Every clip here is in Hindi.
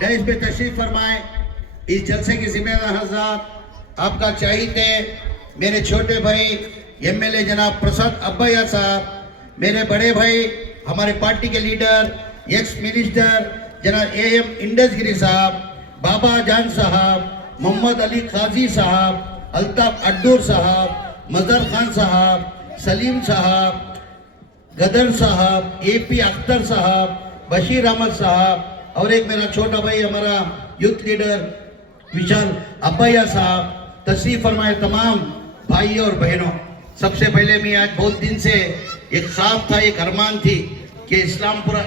देश में तशरीफ फरमाए। इस जलसे के जिम्मेदार हजरात आपका चाहिए मेरे छोटे भाई एमएलए जनाब प्रसाद अब्बैया साहब, मेरे बड़े भाई हमारे पार्टी के लीडर एक्स मिनिस्टर जनाब एएम इंडसगिरी साहब, बाबा जान साहब, मोहम्मद अली काजी साहब, अल्ताफ अड्डूर साहब, मजहर खान साहब, सलीम साहब, गदर साहब, एपी अख्तर साहब, बशीर अहमद साहब और एक मेरा छोटा भाई हमारा यूथ लीडर विशाल अब्बैया साहब, तशरीफ फरमाए तमाम भाई और बहनों। सबसे पहले मैं आज बहुत दिन से एक ख्वाब था, एक अरमान थी कि इस्लामपुरा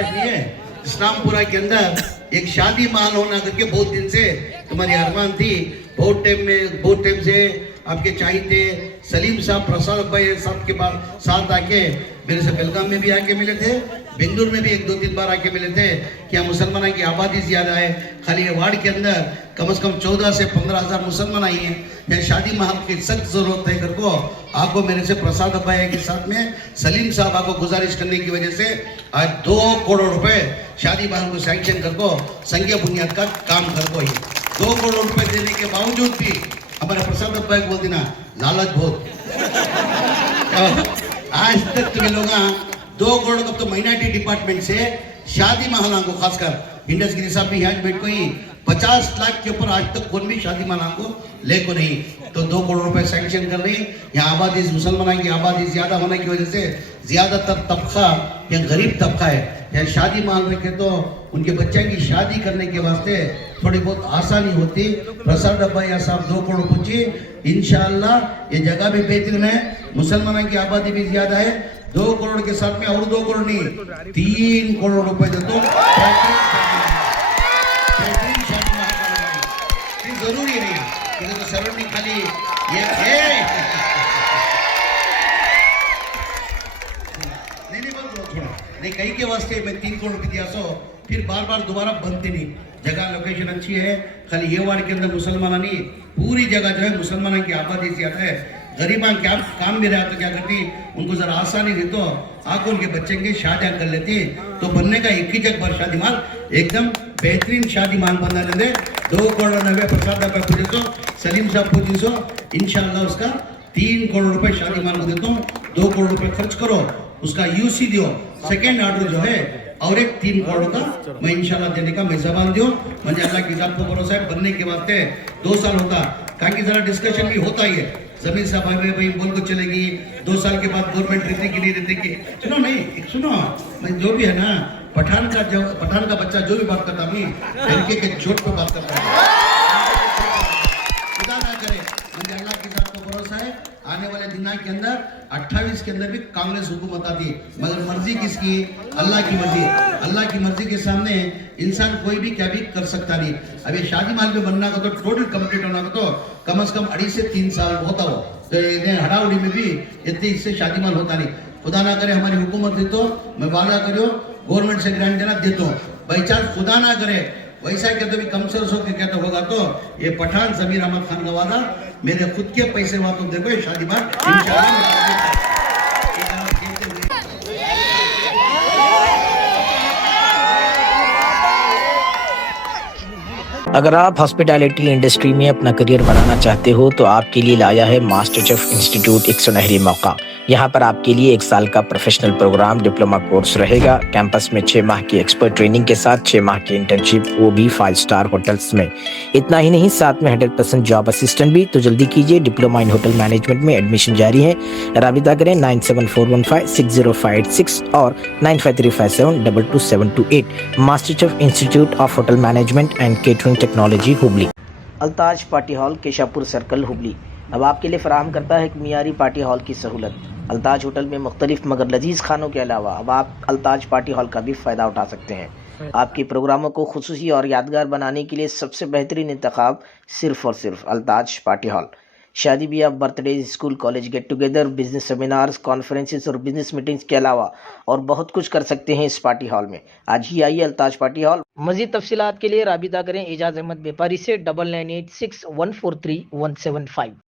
नहीं है, इस्लामपुरा के अंदर एक शादी महल होना करके बहुत दिन से तुम्हारी अरमान थी। बहुत टाइम से आपके चाहिए सलीम साहब, प्रसाद भाई साहब के पास साथ आके मेरे से बेलगाम में भी आके मिले थे, बेंगलुरु में भी 1-2-3 बार आके मिले थे कि यहाँ मुसलमानों की आबादी ज़्यादा है। खाली ये वार्ड के अंदर कम से कम 14 से 15,000 मुसलमान आई हैं। यहाँ शादी महल की सख्त ज़रूरत है करको आपको मेरे से प्रसाद भाई के साथ में सलीम साहब आपको गुजारिश करने की वजह से आज 2 करोड़ रुपए शादी महल को सैंक्शन करको संज्ञा बुनियाद का काम करको ही 2 करोड़ रुपए देने के बावजूद भी हमारे प्रसाद भाई को बोलती ना लालच बहुत। आज तक तुम्हें लोग 2 करोड़ का तो माइनॉरिटी डिपार्टमेंट से शादी महल को खासकर इंडसगिरी साहब भी यहाँ बैठ को ही 50 लाख के ऊपर आज तक कौन भी शादी महल को ले को नहीं, तो 2 करोड़ रुपए सैंक्शन कर रही। यहाँ आबादी मुसलमानों की आबादी ज्यादा होने की वजह से ज्यादातर तबका या गरीब तबका है। यहाँ शादी महल रखे तो उनके बच्चे की शादी करने के वास्ते थोड़ी बहुत आसानी होती। प्रसाद अब्बैया साहब 2 करोड़ पूछी, इंशाअल्लाह ये जगह भी बेहतरीन है, मुसलमानों की आबादी भी ज्यादा है। 2 करोड़ के साथ में और 2 करोड़ नहीं 3 करोड़ रुपए दे दो। जरूरी नहीं कि तो सराउंडिंग खाली ये नहीं बोल दो थोड़ा नहीं कहीं के वास्ते मैं 3 करोड़ रुपए दिया सो फिर बार दोबारा बनते नहीं। जगह लोकेशन अच्छी है, खाली ये वार्ड के अंदर मुसलमान नहीं, पूरी जगह जो है मुसलमानों की आबादी ज्यादा है। गरीबान क्या काम भी रहा तो क्या करती, उनको जरा आसानी दी तो आको उनके बच्चे की शादियां कर लेती, तो बनने का एक ही जगह पर शादी माल एकदम बेहतरीन शादी माल बना लेते। 2 करोड़ 90 प्रसाद रुपए पूछे तो सलीम साहब पूछी सो इंशाल्लाह उसका 3 करोड़ रुपए शादी माल को देता हूँ। 2 करोड़ रुपए खर्च करो, उसका यूसी दियो, सेकेंड ऑर्डर जो है और एक 3 करोड़ का मैं इंशाल्लाह देने का मैं जबान दियो। मुझे अल्लाह की जात को भरोसा है, बनने के वास्ते 2 साल होता कहा कि जरा डिस्कशन भी होता ही है। जमीन साहब भाई बोल को चलेगी 2 साल के बाद गवर्नमेंट रहती कि नहीं रहती कि सुनो नहीं सुनो मैं जो भी है ना पठान का बच्चा जो भी बात करता मैं लड़के के चोट पे बात करता हूँ। खुदा ना करे, मुझे अल्लाह की जात को भरोसा है आने वाले दिनों के अंदर 28 के अंदर भी कांग्रेस हुकूमत आती, मगर मर्जी किसकी? अल्लाह की मर्जी। अल्लाह की मर्जी के सामने इंसान कोई भी क्या भी कर सकता नहीं। अभी शादी महल में बनना को तो टोटल कंप्लीट होना को तो कम से कम 2.5 से 3 साल होता हो, तो हड़ाउड़ी में भी इतनी इससे शादी महल होता नहीं। खुदा ना करे हमारी हुकूमत दे तो मैं वादा करो गवर्नमेंट से ग्रांट देना देता हूँ। बाई चांस खुदा ना करे वैसा कहते भी कम से कहते होगा तो ये पठान जमीर अहमद खान का वादा मेरे खुद के पैसे हुआ तुम देखो शादी बात इंशाअल्लाह। अगर आप हॉस्पिटैलिटी इंडस्ट्री में अपना करियर बनाना चाहते हो तो आपके लिए लाया है मास्टर शेफ इंस्टीट्यूट एक सुनहरी मौका। यहाँ पर आपके लिए 1 साल का प्रोफेशनल प्रोग्राम डिप्लोमा कोर्स रहेगा। कैंपस में 6 माह की एक्सपर्ट ट्रेनिंग के साथ 6 माह की इंटर्नशिप, वो भी 5 स्टार होटल्स में। इतना ही नहीं, साथ में 100% जॉब असिस्टेंट भी। तो जल्दी कीजिए, डिप्लोमा इन होटल मैनेजमेंट में एडमिशन जारी है। राबिता करें 9741560586 और 9535722728। Master chef institute of hotel management and catering technology Hubli. Altaj party hall, Keshapur circle, Hubli अब आपके लिए फराहम करता है एक मियारी पार्टी हॉल की सहूलत। अल्ताज होटल में मुख्तलिफ मगर लजीज खानों के अलावा अब आप अल्ताज पार्टी हॉल का भी फ़ायदा उठा सकते हैं। आपके प्रोग्रामों को खुसूसी और यादगार बनाने के लिए सबसे बेहतरीन इंतखाब सिर्फ और सिर्फ अल्ताज पार्टी हॉल। शादी ब्याह, birthday, school college get together, business seminars, conferences और बिजनेस मीटिंग्स के अलावा और बहुत कुछ कर सकते हैं इस पार्टी हॉल में। आज ही आइए अल्ताज पार्टी हॉल। मजीद तफसीलात के लिए राबिता करें एजाज अहमद व्यापारी से 9986143175।